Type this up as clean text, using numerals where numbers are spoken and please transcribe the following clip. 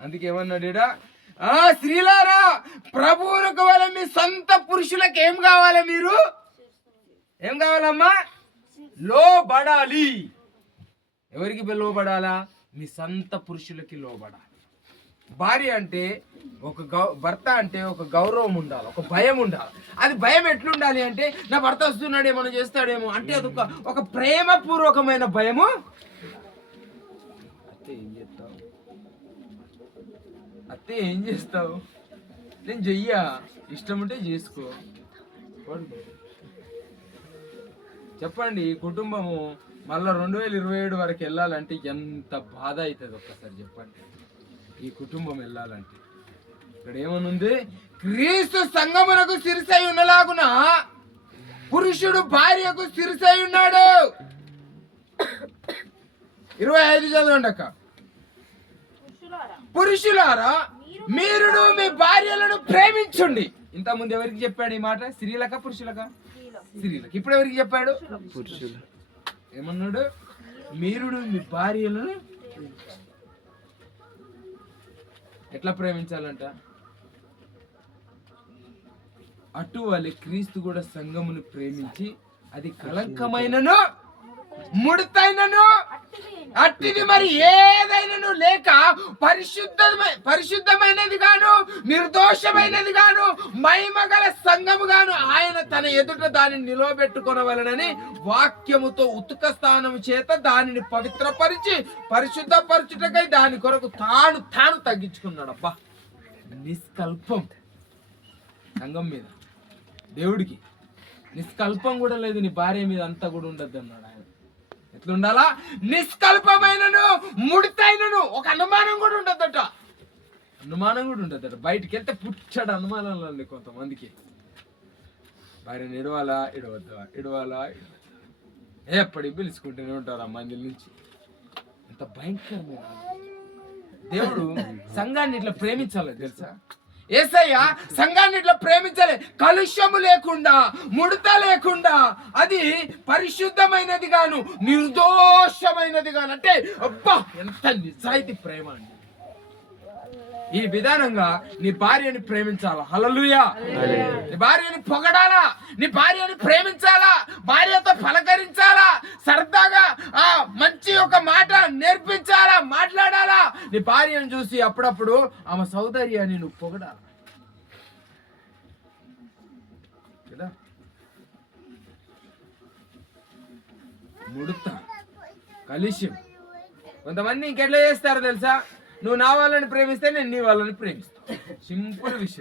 అందుకే ఏమన్నాడు, స్త్రీలారా ప్రభువులకు వల్ల మీ సొంత పురుషులకు ఏం కావాలి? మీరు ఏం కావాలమ్మా? లోబడాలి. ఎవరికి లోబడాలా? మీ సొంత పురుషులకి లోబడాలి. భార్య అంటే భర్త అంటే ఒక గౌరవం ఉండాలి, ఒక భయం ఉండాలి. అది భయం ఎట్లుండాలి అంటే, నా భర్త వస్తున్నాడు ఏమన్నా చేస్తాడేమో అంటే అది ఒక ప్రేమపూర్వకమైన భయము. అత్తే ఏం చేస్తావు? నేను చెయ్యా, ఇష్టం ఉంటే చేసుకో. చెప్పండి, కుటుంబము మళ్ళా 2027 వరకు వెళ్ళాలంటే ఎంత బాధ అవుతుంది ఒక్కసారి చెప్పండి. ఈ కుటుంబం వెళ్ళాలంటే ఇక్కడ ఏమనుంది? క్రీస్తు సంఘమునకు శిరసై ఉన్నలాగున పురుషుడు భార్యకు శిరసై ఉన్నాడు. 25 చదవండి అక్క. పురుషులారా మీరును మీ భార్యలను ప్రేమించండి. ఇంతకుముందు ఎవరికి చెప్పాడు ఈ మాట? స్త్రీలక పురుషులక? స్త్రీలకు. ఇప్పుడు ఎవరికి చెప్పాడు? పురుషులు. ఏమన్నాడు? మీరును మీ భార్యలను ఎట్లా ప్రేమించాలంట? అటువలే క్రీస్తు కూడా సంఘమును ప్రేమించి అది కళంకమైనను ముడతైనను అట్టిది మరి ఏదైనను లేక పరిశుద్ధమైనది గాను నిర్దోషమైనది గాను మహిమగల సంఘము గాను ఆయన తన ఎదుట దానిని నిలవబెట్టుకొనవలెనని వాక్యముతో ఉతుక స్థానము చేత దానిని పవిత్రపరిచి పరిశుద్ధపరచుటకై దాని కొరకు తాను తగ్గించుకున్నాడు. అబ్బా, నిష్కల్పం సంఘం మీద దేవుడికి నిష్కల్పం కూడా లేదు. నీ భార్య మీద అంతా కూడా ఉండద్దు అన్నాడు ఆయన. ఎట్లుండాలా? నిష్కల్పమైనను ముడితైనను ఒక అనుమానం కూడా ఉండద్దట. బయటికి వెళ్తే పుచ్చడు అనుమానాలు కొంతమందికి. భార్యను ఇడవాలా ఎప్పటికి పిలుచుకుంటూనే ఉంటారు ఆ మందిల నుంచి. ఎంత భయంకరమైన దేవుడు సంఘాన్ని ఇట్లా ప్రేమించాలి తెలుసా? యేసయ్య సంఘాన్ని ఇట్లా ప్రేమించాలి, కలుష్యము లేకుండా, ముడత లేకుండా, అది పరిశుద్ధమైనది గాను నిర్దోషమైనది గాను. అంటే అబ్బా, ఎంత నిజాయితీ ప్రేమ అండి. ఈ విధానంగా నీ భార్యని ప్రేమించాలా. హల్లెలూయా. నీ భార్యని పొగడాలా, నీ భార్యని ప్రేమించాలా, భార్యతో పలకరించాలా, సరదాగా మంచి ఒక మాట నేర్పించాలా, మాట్లాడాలా. నీ భార్యను చూసి అప్పుడప్పుడు ఆమె సౌందర్యాన్ని నువ్వు పొగడాలా కదా. ముడత, కలిష్యం. కొంతమంది ఇంకెట్లా చేస్తారో తెలుసా? నువ్వు నా వాళ్ళని ప్రేమిస్తే నేను నీ వాళ్ళని ప్రేమిస్తాను. సింపుల్ విషయం.